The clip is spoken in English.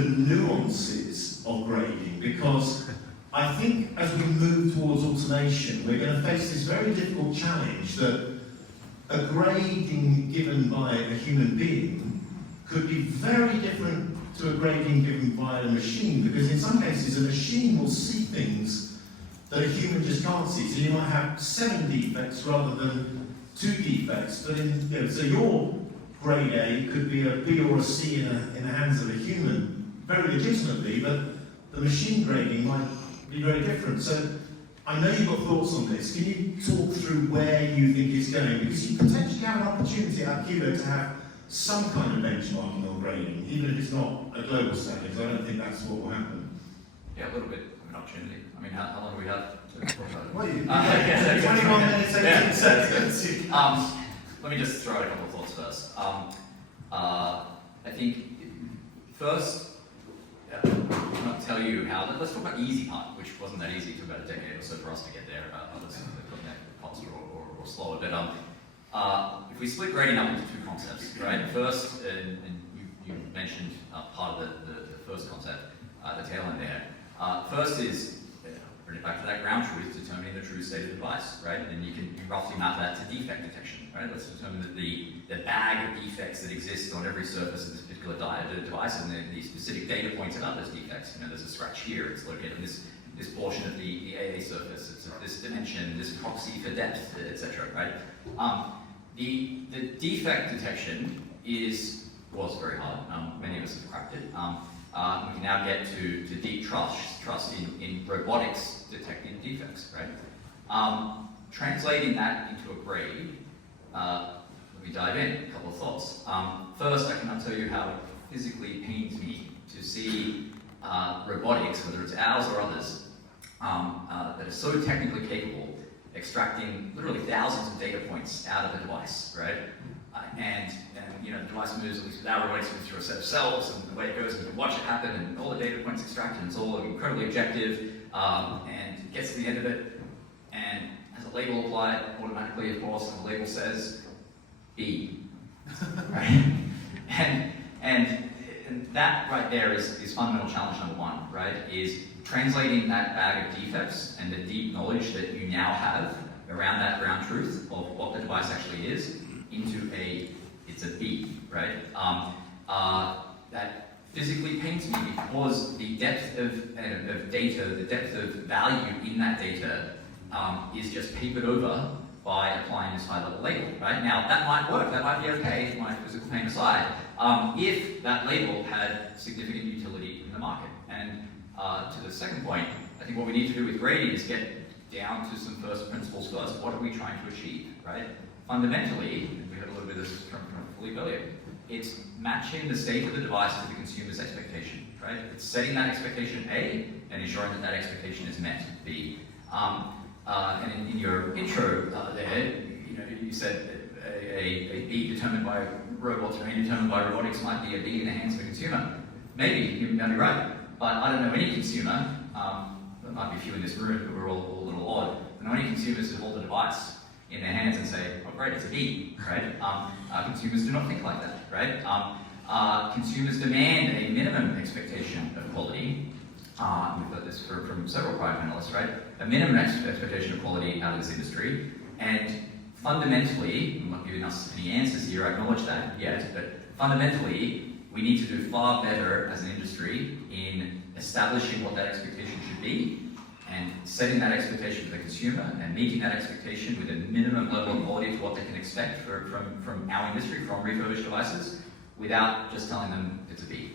the nuances of grading, because I think as we move towards automation, we're going to face this very difficult challenge that a grading given by a human being could be very different to a grading given by a machine, because in some cases a machine will see things that a human just can't see. So you might have 7 defects rather than 2 defects, but so your grade A could be a B or a C in the hands of a human, very legitimately, but the machine grading might be very different. So I know you've got thoughts on this. Can you talk through where you think it's going? Because you potentially have an opportunity at Apkudo to have some kind of benchmarking or grading, even if it's not a global standard. I don't think that's what will happen. Yeah, a little bit of an opportunity. I mean, how long do we have to talk about it? Well, 21 minutes, 18 seconds. Let me just throw out a couple of thoughts first. I think first, I cannot tell you how. Let's talk about the easy part, which wasn't that easy. It took about a decade or so for us to get there. Others have gotten there faster or slower. But if we split grading up into 2 concepts, right? First, and you mentioned part of the first concept, the tail end there. First is bring it back to that ground truth, determining the true state of the device, right? And you roughly map that to defect detection, right? Let's determine that the bag of defects that exist on every surface of this particular device, and the specific data points about those defects. You know, there's a scratch here, it's located in this portion of the AA surface, it's of this dimension, this proxy for depth, etc. Right? The defect detection was very hard. Many of us have cracked it. We can now get to deep trust in robotics detecting defects, right? Translating that into a grade, let me dive in, a couple of thoughts. First, I cannot tell you how it physically pains me to see robotics, whether it's ours or others, that are so technically capable, extracting literally thousands of data points out of a device, right? And you know, the device moves, at least with our robotics, moves through a set of cells, and the way it goes, and you can watch it happen, and all the data points extracted, and it's all incredibly objective, and gets to the end of it, and has a label applied automatically, of course, and the label says B, right? And that right there is fundamental challenge number 1, right? Is translating that bag of defects and the deep knowledge that you now have around that ground truth of what the device actually is into it's a B, right? That physically pains me because the depth of data, the depth of value in that data is just papered over by applying this high-level label, right? Now, that might work, that might be okay, my physical pain aside, if that label had significant utility in the market. And to the second point, I think what we need to do with grading is get down to some first principles first. What are we trying to achieve, right? Fundamentally, and we heard a little bit of this from Philippe earlier, it's matching the state of the device to the consumer's expectation, right? It's setting that expectation A and ensuring that that expectation is met, B. And in your intro there, you said a B determined by robots or A determined by robotics might be a B in the hands of a consumer. Maybe, you might be right, but I don't know any consumer, there might be a few in this room who are all a little odd, I don't know any consumers who hold a device in their hands and say, oh great, it's a B, right? Consumers do not think like that, right? Consumers demand a minimum expectation of quality. We've heard this from several prior panelists, right? A minimum expectation of quality out of this industry, and fundamentally, I'm not giving us any answers here, I acknowledge that yet, but fundamentally, we need to do far better as an industry in establishing what that expectation should be, and setting that expectation for the consumer, and meeting that expectation with a minimum level of quality to what they can expect from our industry, from refurbished devices, without just telling them it's a B.